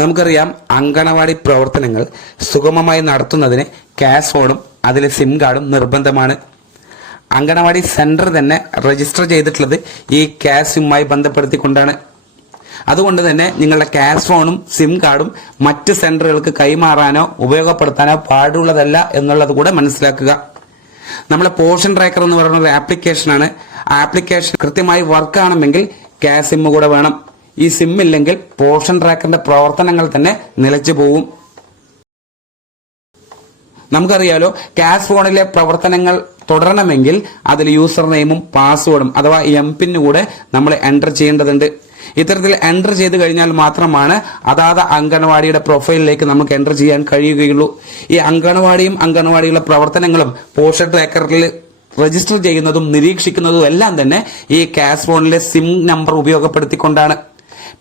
നമുക്കറിയാം, അങ്കണവാടി പ്രവർത്തനങ്ങൾ സുഗമമായി നടത്തുന്നതിന് ക്യാഷ് ഫോണും അതിലെ സിം കാർഡും നിർബന്ധമാണ്. അങ്കണവാടി സെന്റർ തന്നെ രജിസ്റ്റർ ചെയ്തിട്ടുള്ളത് ഈ ക്യാഷ് സിമ്മുമായി ബന്ധപ്പെടുത്തിക്കൊണ്ടാണ്. അതുകൊണ്ട് തന്നെ നിങ്ങളുടെ ക്യാഷ് ഫോണും സിം കാർഡും മറ്റ് സെന്ററുകൾക്ക് കൈമാറാനോ ഉപയോഗപ്പെടുത്താനോ പാടുള്ളതല്ല എന്നുള്ളത് കൂടെ മനസ്സിലാക്കുക. നമ്മളെ പോർഷൻ ട്രാക്കർ എന്ന് പറയുന്ന ഒരു ആപ്ലിക്കേഷനാണ്. ആ ആപ്ലിക്കേഷൻ കൃത്യമായി വർക്ക് ആണെങ്കിൽ ക്യാഷ് സിം കൂടെ വേണം. ഈ സിം ഇല്ലെങ്കിൽ പോർഷൻ ട്രാക്കറിന്റെ പ്രവർത്തനങ്ങൾ തന്നെ നിലച്ചു പോകും. നമുക്കറിയാലോ, ക്യാഷ് ഫോണിലെ പ്രവർത്തനങ്ങൾ തുടരണമെങ്കിൽ അതിൽ യൂസർ നെയിമും പാസ്വേഡും അഥവാ എംപിൻ കൂടെ നമ്മൾ എൻ്റർ ചെയ്യേണ്ടതുണ്ട്. ഇത്തരത്തിൽ എൻ്റർ ചെയ്ത് കഴിഞ്ഞാൽ മാത്രമാണ് അതാത് അംഗനവാടിയുടെ പ്രൊഫൈലിലേക്ക് നമുക്ക് എൻ്റർ ചെയ്യാൻ കഴിയുകയുള്ളൂ. ഈ അംഗനവാടിയും അംഗനവാടിയുടെ പ്രവർത്തനങ്ങളും പോർഷൻ ട്രാക്കറിൽ രജിസ്റ്റർ ചെയ്യുന്നതും നിരീക്ഷിക്കുന്നതും എല്ലാം തന്നെ ഈ ക്യാഷ് ഫോണിലെ സിം നമ്പർ ഉപയോഗപ്പെടുത്തിക്കൊണ്ടാണ്.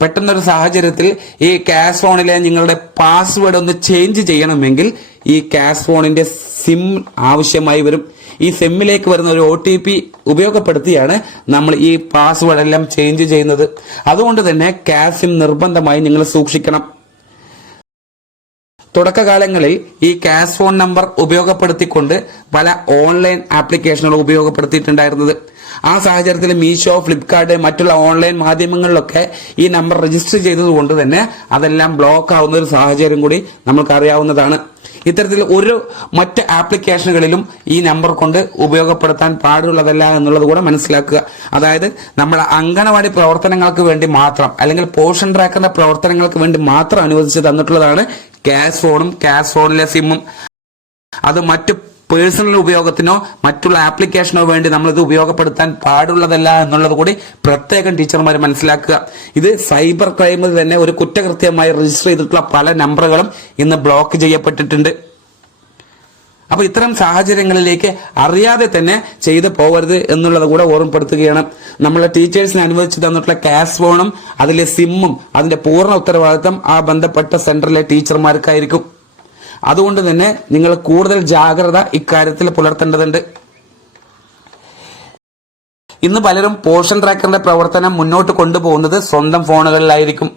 പെട്ടെന്നൊരു സാഹചര്യത്തിൽ ഈ ക്യാഷ് ഫോണിലെ നിങ്ങളുടെ പാസ്വേഡ് ഒന്ന് ചേഞ്ച് ചെയ്യണമെങ്കിൽ ഈ ക്യാഷ് ഫോണിന്റെ സിം ആവശ്യമായി വരും. ഈ സിമ്മിലേക്ക് വരുന്ന ഒരു OTP ഉപയോഗപ്പെടുത്തിയാണ് നമ്മൾ ഈ പാസ്വേഡ് എല്ലാം ചേഞ്ച് ചെയ്യുന്നത്. അതുകൊണ്ട് തന്നെ ക്യാഷ് സിം നിർബന്ധമായി നിങ്ങൾ സൂക്ഷിക്കണം. തുടക്കകാലങ്ങളിൽ ഈ ക്യാഷ് ഫോൺ നമ്പർ ഉപയോഗപ്പെടുത്തിക്കൊണ്ട് പല ഓൺലൈൻ ആപ്ലിക്കേഷനുകൾ ഉപയോഗപ്പെടുത്തിയിട്ടുണ്ടായിരുന്നത്. ആ സാഹചര്യത്തിൽ മീഷോ, ഫ്ലിപ്കാർട്ട്, മറ്റുള്ള ഓൺലൈൻ മാധ്യമങ്ങളിലൊക്കെ ഈ നമ്പർ രജിസ്റ്റർ ചെയ്തതുകൊണ്ട് തന്നെ അതെല്ലാം ബ്ലോക്ക് ആവുന്ന ഒരു സാഹചര്യം കൂടി നമുക്ക് അറിയാവുന്നതാണ്. ഇത്തരത്തിൽ ഒരു മറ്റ് ആപ്ലിക്കേഷനുകളിലും ഈ നമ്പർ കൊണ്ട് ഉപയോഗപ്പെടുത്താൻ പാടുള്ളതല്ല എന്നുള്ളത് കൂടെ മനസ്സിലാക്കുക. അതായത് നമ്മൾ അങ്കണവാടി പ്രവർത്തനങ്ങൾക്ക് വേണ്ടി മാത്രം അല്ലെങ്കിൽ പോർഷൻ ട്രാക്കറിന്റെ പ്രവർത്തനങ്ങൾക്ക് വേണ്ടി മാത്രം അനുവദിച്ച് തന്നിട്ടുള്ളതാണ് ക്യാഷ് ഫോണും ക്യാഷ് ഫോണിലെ സിമ്മും. അത് മറ്റു പേഴ്സണൽ ഉപയോഗത്തിനോ മറ്റുള്ള ആപ്ലിക്കേഷനോ വേണ്ടി നമ്മളിത് ഉപയോഗപ്പെടുത്താൻ പാടുള്ളതല്ല എന്നുള്ളത് കൂടി പ്രത്യേകം ടീച്ചർമാർ മനസ്സിലാക്കുക. ഇത് സൈബർ ക്രൈമിൽ തന്നെ ഒരു കുറ്റകൃത്യമായി രജിസ്റ്റർ ചെയ്തിട്ടുള്ള പല നമ്പറുകളും ഇന്ന് ബ്ലോക്ക് ചെയ്യപ്പെട്ടിട്ടുണ്ട്. അപ്പൊ ഇത്തരം സാഹചര്യങ്ങളിലേക്ക് അറിയാതെ തന്നെ ചെയ്തു പോകരുത് എന്നുള്ളത് കൂടെ ഓർമ്മപ്പെടുത്തുകയാണ്. നമ്മളെ ടീച്ചേഴ്സിന് അനുവദിച്ചു തന്നിട്ടുള്ള ക്യാഷ് ഫോണും അതിലെ സിമ്മും അതിന്റെ പൂർണ്ണ ഉത്തരവാദിത്തം ആ ബന്ധപ്പെട്ട സെന്ററിലെ ടീച്ചർമാർക്കായിരിക്കും. അതുകൊണ്ട് തന്നെ നിങ്ങൾ കൂടുതൽ ജാഗ്രത ഇക്കാര്യത്തിൽ പുലർത്തേണ്ടതുണ്ട്. ഇന്ന് പലരും പോർഷൻ ട്രാക്കറിന്റെ പ്രവർത്തനം മുന്നോട്ട് കൊണ്ടുപോകുന്നത് സ്വന്തം ഫോണുകളിലായിരിക്കും.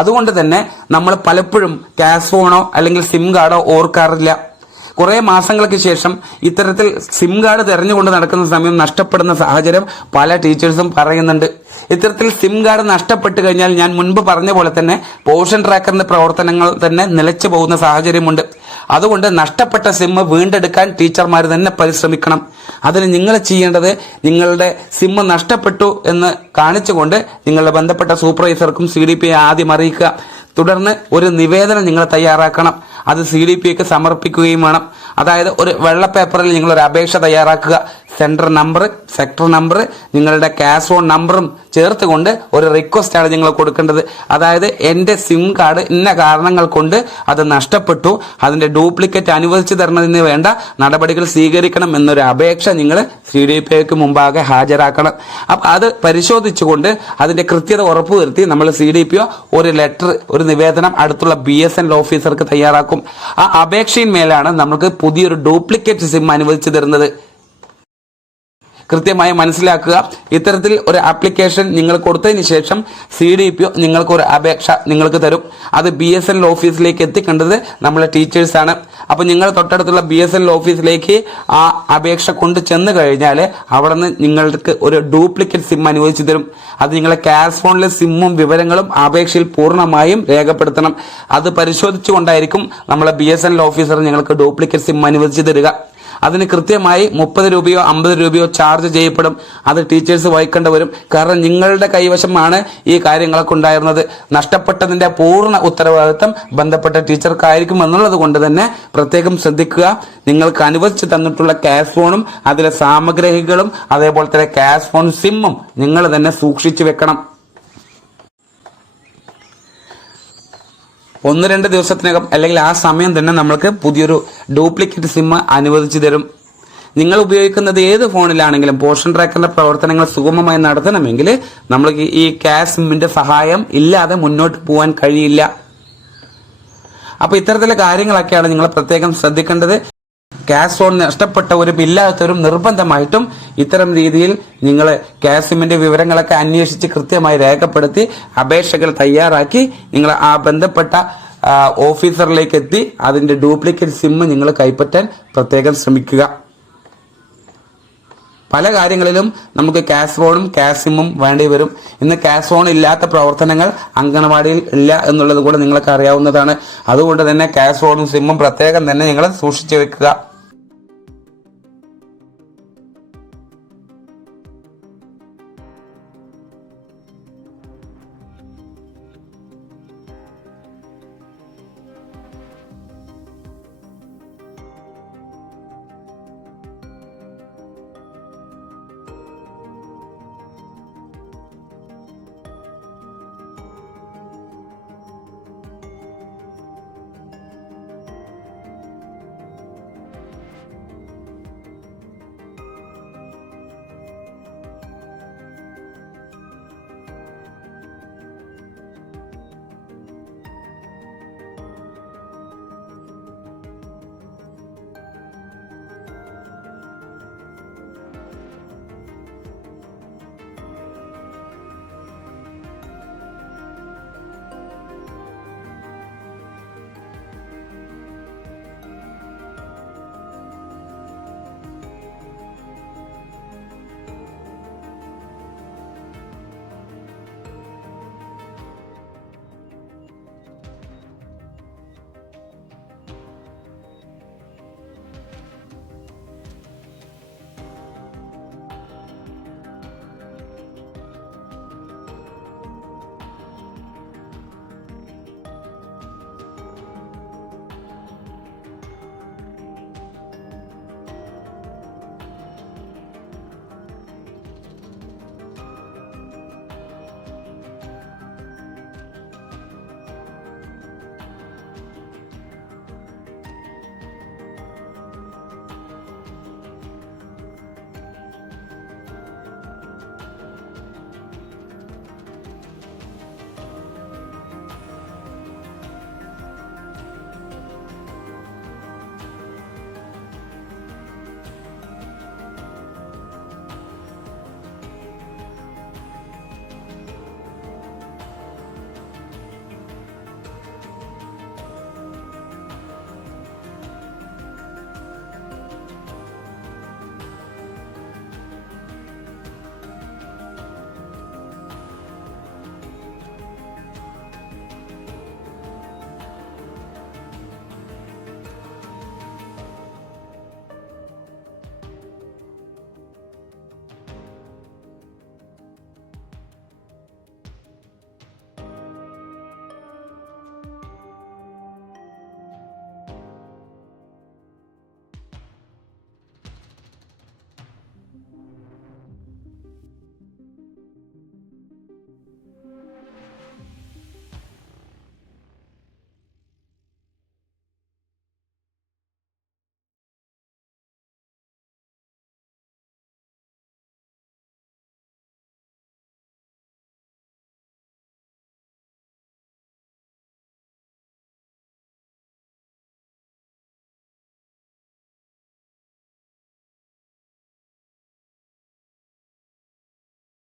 അതുകൊണ്ട് തന്നെ നമ്മൾ പലപ്പോഴും ക്യാഷ് ഫോണോ അല്ലെങ്കിൽ സിം കാർഡോ ഓർക്കാറില്ല. കുറെ മാസങ്ങൾക്ക് ശേഷം ഇത്തരത്തിൽ സിം കാർഡ് തെരഞ്ഞുകൊണ്ട് നടക്കുന്ന സമയം നഷ്ടപ്പെടുന്ന സാഹചര്യം പല ടീച്ചേഴ്സും പറയുന്നുണ്ട്. ഇത്തരത്തിൽ സിം കാർഡ് നഷ്ടപ്പെട്ടു കഴിഞ്ഞാൽ ഞാൻ മുൻപ് പറഞ്ഞ പോലെ തന്നെ പോർഷൻ ട്രാക്കറിന്റെ പ്രവർത്തനങ്ങൾ തന്നെ നിലച്ചു പോകുന്ന സാഹചര്യമുണ്ട്. അതുകൊണ്ട് നഷ്ടപ്പെട്ട സിം വീണ്ടെടുക്കാൻ ടീച്ചർമാർ തന്നെ പരിശ്രമിക്കണം. അതിന് നിങ്ങൾ ചെയ്യേണ്ടത്, നിങ്ങളുടെ സിം നഷ്ടപ്പെട്ടു എന്ന് കാണിച്ചുകൊണ്ട് നിങ്ങളുടെ ബന്ധപ്പെട്ട സൂപ്പർവൈസർക്കും CDP ആദ്യം അറിയിക്കുക. തുടർന്ന് ഒരു നിവേദനം നിങ്ങൾ തയ്യാറാക്കണം. അത് CDPക്ക് സമർപ്പിക്കുകയും വേണം. അതായത് ഒരു വെള്ള പേപ്പറിൽ നിങ്ങൾ ഒരു അപേക്ഷ തയ്യാറാക്കുക. സെന്റർ നമ്പർ, സെക്ടർ നമ്പർ, നിങ്ങളുടെ ക്യാഷ് ഫോൺ നമ്പറും ചേർത്തുകൊണ്ട് ഒരു റിക്വസ്റ്റ് ആണ് നിങ്ങൾ കൊടുക്കേണ്ടത്. അതായത് എന്റെ സിം കാർഡ് ഇന്ന കാരണങ്ങൾ കൊണ്ട് അത് നഷ്ടപ്പെട്ടു, അതിന്റെ ഡ്യൂപ്ലിക്കേറ്റ് അനുവദിച്ചു തരുന്നതിന് വേണ്ട നടപടികൾ സ്വീകരിക്കണം എന്നൊരു അപേക്ഷ നിങ്ങൾ CDPക്ക് മുമ്പാകെ ഹാജരാക്കണം. അപ്പൊ അത് പരിശോധിച്ചുകൊണ്ട് അതിന്റെ കൃത്യത ഉറപ്പുവരുത്തി നമ്മൾ CDPO ഒരു ലെറ്റർ, ഒരു നിവേദനം അടുത്തുള്ള BSNL ഓഫീസർക്ക് തയ്യാറാക്കും. ആ അപേക്ഷയിന്മേലാണ് നമുക്ക് പുതിയൊരു ഡ്യൂപ്ലിക്കേറ്റ് സിം അനുവദിച്ചു തരുന്നത്. കൃത്യമായി മനസ്സിലാക്കുക. ഇത്തരത്തിൽ ഒരു ആപ്ലിക്കേഷൻ നിങ്ങൾ കൊടുത്തതിന് ശേഷം CDPO നിങ്ങൾക്ക് ഒരു അപേക്ഷ നിങ്ങൾക്ക് തരും. അത് BSNL ഓഫീസിലേക്ക് എത്തിക്കേണ്ടത് നമ്മളെ ടീച്ചേഴ്സാണ്. അപ്പൊ നിങ്ങൾ തൊട്ടടുത്തുള്ള BSNL ഓഫീസിലേക്ക് ആ അപേക്ഷ കൊണ്ട് ചെന്ന് കഴിഞ്ഞാൽ അവിടെ നിന്ന് നിങ്ങൾക്ക് ഒരു ഡ്യൂപ്ലിക്കേറ്റ് സിം അനുവദിച്ചു തരും. അത് നിങ്ങളെ ക്യാഷ് ഫോണിലെ സിമ്മും വിവരങ്ങളും അപേക്ഷയിൽ പൂർണ്ണമായും രേഖപ്പെടുത്തണം. അത് പരിശോധിച്ചുകൊണ്ടായിരിക്കും നമ്മളെ BSNL ഓഫീസർ നിങ്ങൾക്ക് ഡ്യൂപ്ലിക്കേറ്റ് സിം അനുവദിച്ചു തരിക. അതിന് കൃത്യമായി 30 രൂപയോ 50 രൂപയോ ചാർജ് ചെയ്യപ്പെടും. അത് ടീച്ചേഴ്സ് വഹിക്കേണ്ടി വരും. കാരണം നിങ്ങളുടെ കൈവശമാണ് ഈ കാര്യങ്ങളൊക്കെ ഉണ്ടായിരുന്നത്. നഷ്ടപ്പെട്ടതിന്റെ പൂർണ്ണ ഉത്തരവാദിത്തം ബന്ധപ്പെട്ട ടീച്ചർക്കായിരിക്കും എന്നുള്ളത് കൊണ്ട് തന്നെ പ്രത്യേകം ശ്രദ്ധിക്കുക. നിങ്ങൾക്ക് അനുവദിച്ചു തന്നിട്ടുള്ള ക്യാഷ് ഫോണും അതിലെ സാമഗ്രികളും അതേപോലെ തന്നെ ക്യാഷ് ഫോൺ സിമ്മും നിങ്ങൾ തന്നെ സൂക്ഷിച്ചു വെക്കണം. 1-2 ദിവസത്തിനകം അല്ലെങ്കിൽ ആ സമയം തന്നെ നമ്മൾക്ക് പുതിയൊരു ഡ്യൂപ്ലിക്കേറ്റ് സിം അനുവദിച്ചു തരും. നിങ്ങൾ ഉപയോഗിക്കുന്നത് ഏത് ഫോണിലാണെങ്കിലും പോർഷൻ ട്രാക്കറിന്റെ പ്രവർത്തനങ്ങൾ സുഗമമായി നടത്തണമെങ്കിൽ നമ്മൾക്ക് ഈ ക്യാഷ് സിമ്മിന്റെ സഹായം ഇല്ലാതെ മുന്നോട്ട് പോകാൻ കഴിയില്ല. അപ്പൊ ഇത്തരത്തിലെ കാര്യങ്ങളൊക്കെയാണ് നിങ്ങൾ പ്രത്യേകം ശ്രദ്ധിക്കേണ്ടത്. ക്യാഷ് ഫോൺ നഷ്ടപ്പെട്ടവരും ഇല്ലാത്തവരും നിർബന്ധമായിട്ടും ഇത്തരം രീതിയിൽ നിങ്ങൾ ക്യാഷ് സിമ്മിന്റെ വിവരങ്ങളൊക്കെ അന്വേഷിച്ച് കൃത്യമായി രേഖപ്പെടുത്തി അപേക്ഷകൾ തയ്യാറാക്കി നിങ്ങൾ ആ ബന്ധപ്പെട്ട ഓഫീസറിലേക്ക് എത്തി അതിന്റെ ഡ്യൂപ്ലിക്കേറ്റ് സിം നിങ്ങൾ കൈപ്പറ്റാൻ പ്രത്യേകം ശ്രമിക്കുക. പല കാര്യങ്ങളിലും നമുക്ക് ക്യാഷ് ഫോണും ക്യാഷ് സിമ്മും വേണ്ടി വരും. ഇന്ന് ക്യാഷ് ഫോൺ ഇല്ലാത്ത പ്രവർത്തനങ്ങൾ അംഗനവാടിയിൽ ഇല്ല എന്നുള്ളത് കൂടെ നിങ്ങൾക്ക് അറിയാവുന്നതാണ്. അതുകൊണ്ട് തന്നെ ക്യാഷ് ഫോണും സിമ്മും പ്രത്യേകം തന്നെ നിങ്ങൾ സൂക്ഷിച്ചു വെക്കുക.